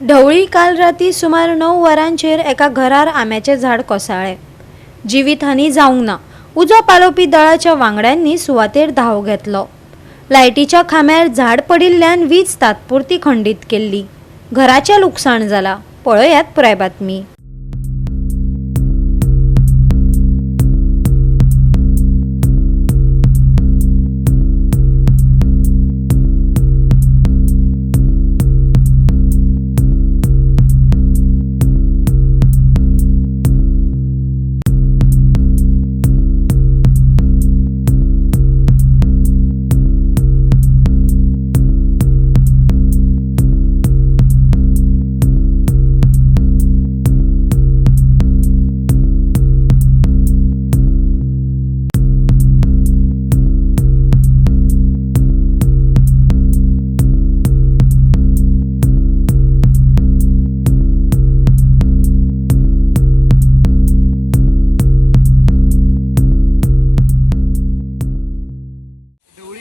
ढवळी काल राती सुमार 9 वरांचेर एका घरार आंब्याचें झाड कोसळ्ळें। जिवीतहानी जावंक ना। उजो पालोवपी दळाच्या वांगड्यांनी सुवातेर धाव घेतलो। लायटीच्या खांब्यार झाड पडिल्ल्यान वीज तात्पुरती खंडीत केल्ली। घराचें लुकसाण जालां। पळयात पुराय बातमी।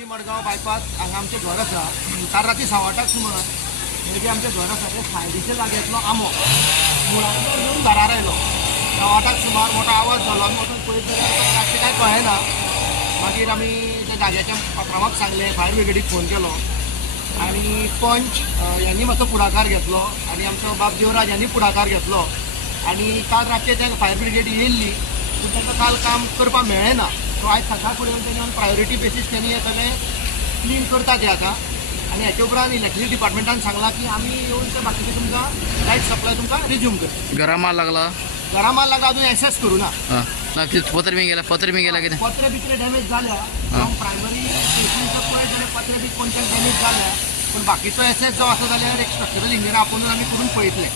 मडगांव बायपास हांगा आमचें घर आसा। काल राती 6:15 सुमार म्हणजे आमचें घर आसा ते सायडीचे लागींतलो आंबो मुळांतलो येवन घरार आयलो। 6:15 सुमार मोठो आवाज जालो। आमी वचून पळयत जाल्यार रातचें कांय कळ्ळेना। मागीर आमी त्या जाग्याच्या पात्रांवाक सांगलें, फायर ब्रिगेडीक फोन केलो आनी पंच यांनी मातसो फुडाकार घेतलो आनी आमचो बाब देवराज यांनी फुडाकार घेतलो आनी काल रातचें ते फायर ब्रिगेड येयल्ली पूण तांकां काल काम करपाक मेळ्ळें ना। सो आयज सकाळ फुडें तेणी प्रायोरिटी बेसीस तेणी हे सगळें क्लीन करता ते आतां आनी हेचे उपरांत इलेक्ट्रिसिटी डिपार्टमेंटान सांगलां की आमी येवन ते बाकीचे तुमकां लायट सप्लाय तुमकां रिज्यूम करता। घरा माल लागला अजून एसेस करूं ना। पत्र मी गेला कितें पत्रे बित्रे डॅमेज जाल्या प्रायमरी पेशंटचो पळयत जाल्यार पत्रे बी कोणते डॅमेज जाल्या पूण बाकीचो एसेस जो आसा जाल्यार एक स्ट्रक्चरल इंजिनियर आपोवन आमी करून पळयतले।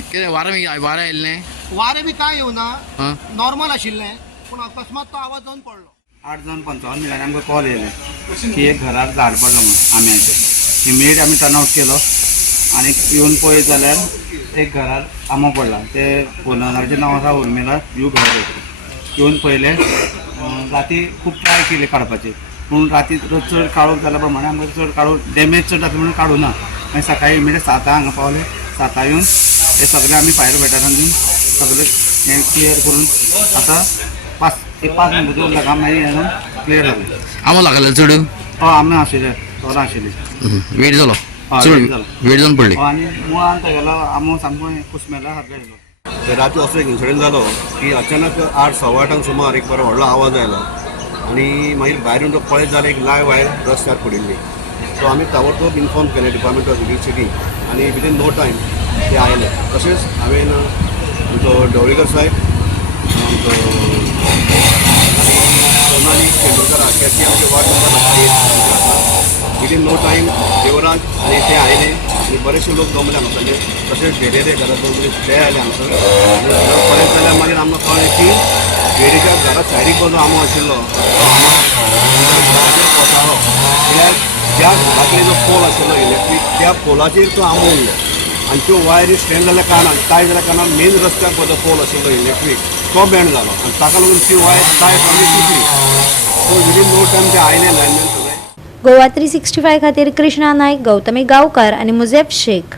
कितें वारें आयिल्लें वारें बी कांय येवना, नॉर्मल आशिल्लें पूण अकस्मात तो आवाज जावन पडलो। 8:55 मिनिटांनी आमकां कॉल येयलें की एक घरार झाड पडलं म्हणून आंब्याचें। इमिडिएट आमी टर्न आउट केलो आनी येवन पळयत जाल्यार एक घरार आंबो पडला। ते ओनराचें नांव आसा उर्मिला यू घर येवन पळयलें। राती खूब ट्राय केली काडपाची पूण राती चड काडूंक जाल्या प्रमाणे आमकां चड काडून डॅमेज चड जाता म्हणून काडूं ना। आनी सकाळी इमिडिएट 7 हांगा पावले। 7 येवन हे सगळें आमी फायर ब्रिगेडान दिवन सगळें हें क्लियर करून आतां 5 मिनटां जागा मागीर येवन क्लियर जालें। आंबो लागले चड हय आमी आशिल्ले तोरां आशिल्ली। वेट जालो वेट जावन पडली आनी मुळांत तेगेलो आंबो सामको कुस्मेला सारको येयलो। राती असो एक इन्सिडंट जालो की अचानक 8:15 सुमार एक बरो व्हडलो आवाज आयलो आनी मागीर भायरून तो पळयत जाल्यार एक लायव्ह वायर रस्त्यार पडिल्ली। सो आमी ताबडतोब इन्फॉर्म केलें डिपार्टमेंट ऑफ इलेक्ट्रिसिटी आनी विदीन नो टायम ते आयले। तशेंच हांवें आमचो ढवळीकर साहेब आमचो सोनाली तेंडुलकर आख्याची आमचे ward number within no time Devraj आनी ते आयले आनी बरेचशे लोक जमले हांगासरले। तशेंच भेडेरे घराचे ते आयले हांगासर पळयत जाल्यार मागीर आमकां कळ्ळें की भेडेच्या घरा सायडीक जो आंबो आशिल्लो कोसळ्ळो। कित्याक त्या घराकडेन जो पोल आशिल्लो इलेक्ट्रीक त्या पोलाचेर तो आंबो उरलो आनी त्यो वायरी स्ट्रेन जाल्ल्या कारणान टाय जाल्ल्या कारणान मेन रस्त्यार जो पोल आशिल्लो इलेक्ट्रीक तो बँड जालो आनी ताका लागून ती वायर टाय आनी तुटली। सो विदीन नो टायम ते आयले लायनमॅन सगळे। गोवा 365 खातीर कृष्णा नायक, गौतमी गांवकार आनी मुजेब शेख।